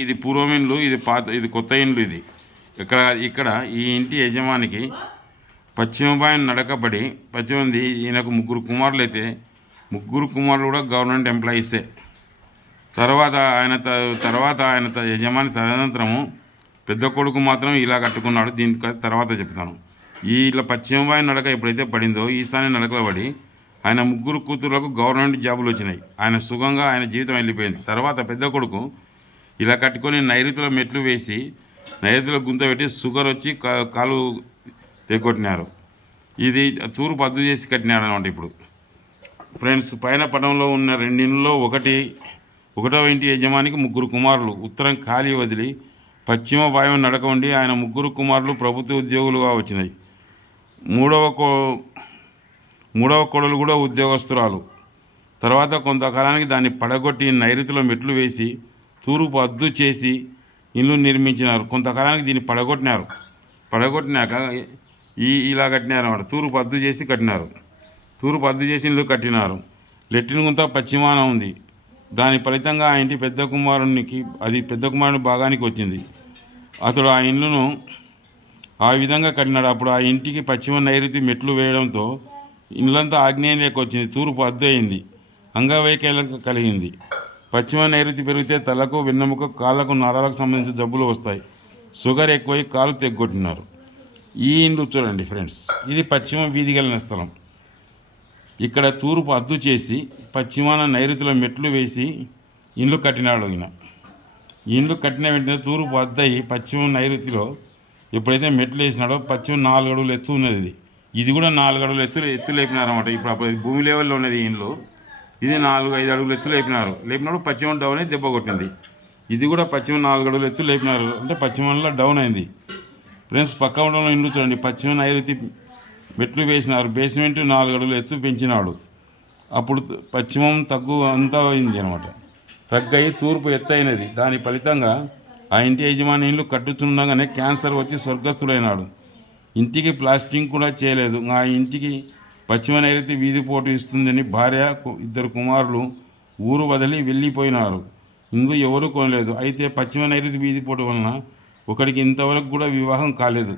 ఇది పూర్వం ఇండ్లు, ఇది పాత, ఇది కొత్త ఇండ్లు. ఇది ఇక్కడ ఇక్కడ ఈ ఇంటి యజమానికి పశ్చిమ బాయిని నడకబడి పశ్చిమంది. ఈయనకు ముగ్గురు కుమారులు అయితే ముగ్గురు కుమారులు కూడా గవర్నమెంట్ ఎంప్లాయీసే. తర్వాత ఆయన యజమాని తదనంతరము పెద్ద కొడుకు మాత్రం ఇలా కట్టుకున్నాడు. దీని తర్వాత చెప్తాను. ఇలా పశ్చిమ బాయి నడక ఎప్పుడైతే పడిందో ఈశాన్య నడకలో పడి ఆయన ముగ్గురు కూతుర్లకు గవర్నమెంట్ జాబులు వచ్చినాయి. ఆయన సుఖంగా ఆయన జీవితం వెళ్ళిపోయింది. తర్వాత పెద్ద కొడుకు ఇలా కట్టుకొని నైరుతిలో మెట్లు వేసి నైరుతిలో గుంత పెట్టి షుగర్ వచ్చి కాలు తెగొట్టినారు. ఇది తూర్పు అద్దు చేసి కట్టినారు అనమాట. ఇప్పుడు ఫ్రెండ్స్, పైన పటంలో ఉన్న రెండింటిలో ఒకటో ఇంటి యజమానికి ముగ్గురు కుమారులు. ఉత్తరం ఖాళీ వదిలి పశ్చిమ వాయువు నడక ఉండి ఆయన ముగ్గురు కుమారులు ప్రభుత్వ ఉద్యోగులుగా వచ్చినాయి. మూడవ కోడలు కూడా ఉద్యోగస్తురాలు. తర్వాత కొంతకాలానికి దాన్ని పడగొట్టి నైరుతిలో మెట్లు వేసి తూర్పు అద్దు చేసి ఇల్లు నిర్మించినారు. కొంతకాలానికి దీన్ని పడగొట్టినాక ఇలా కట్టినారు అన్నమాట. తూర్పు అద్దు చేసి కట్టినారు. తూర్పు అద్దు చేసి ఇల్లు కట్టినారు. లెట్రిన్ గుంత పశ్చిమాన ఉంది. దాని ఫలితంగా ఆ ఇంటి పెద్ద కుమారుని భాగానికి వచ్చింది. అతడు ఆ ఇల్లును ఆ విధంగా కట్టినాడు. అప్పుడు ఆ ఇంటికి పశ్చిమ నైరుతి మెట్లు వేయడంతో ఇల్లంతా ఆగ్నేయంలోకి వచ్చింది. తూర్పు అద్దు అయింది. అంగవైకల్యం కలిగింది. పశ్చిమ నైరుతి పెరిగితే తలకు, వెన్నెముక, కాళ్ళకు, నరాలకు సంబంధించిన జబ్బులు వస్తాయి. షుగర్ ఎక్కువై కాలు తెగ్గొట్టినారు. ఈ ఇండ్లు చూడండి ఫ్రెండ్స్, ఇది పశ్చిమ వీధి కలిగిన స్థలం. ఇక్కడ తూర్పు అద్దు చేసి పశ్చిమాన నైరుతిలో మెట్లు వేసి ఇండ్లు కట్టినాడు. ఇండ్లు కట్టిన వెంటనే తూర్పు అద్దయి పశ్చిమ నైరుతిలో ఎప్పుడైతే మెట్లు వేసినాడో పశ్చిమ 4 అడుగులు ఎత్తు ఉన్నది. ఇది కూడా 4 అడుగులు ఎత్తు లేపినారన్నమాట. అప్పుడు భూమి లెవెల్లో ఉన్నది ఇండ్లు. ఇది 4-5 అడుగులు ఎత్తు లేపినాడు. పశ్చిమ డౌన్ అయి దెబ్బ కొట్టింది. ఇది కూడా పశ్చిమ 4 అడుగులు ఎత్తు లేపినారు, అంటే పశ్చిమంలో డౌన్ అయింది. ఫ్రెండ్స్, పక్క ఉండడంలో ఇండ్లు చూడండి. పశ్చిమ నైరుతి మెట్లు వేసినారు. బేస్మెంట్ 4 అడుగులు ఎత్తు పెంచినాడు. అప్పుడు పశ్చిమం తగ్గు అంతా అయింది అనమాట. తగ్గయి తూర్పు ఎత్తు అయినది. దాని ఫలితంగా ఆ ఇంటి యజమాని ఇల్లు కట్టుతుండగానే క్యాన్సర్ వచ్చి స్వర్గస్థుడైనాడు. ఇంటికి ప్లాస్టింగ్ కూడా చేయలేదు. ఆ ఇంటికి పశ్చిమ నైరుతి వీధి పోటు ఇస్తుందని భార్య, 2 కుమారులు ఊరు వదిలి వెళ్ళిపోయినారు. ఇందు ఎవరూ కొనలేదు. అయితే పశ్చిమ నైరుతి వీధి పోటు వలన ఒకడికి ఇంతవరకు కూడా వివాహం కాలేదు.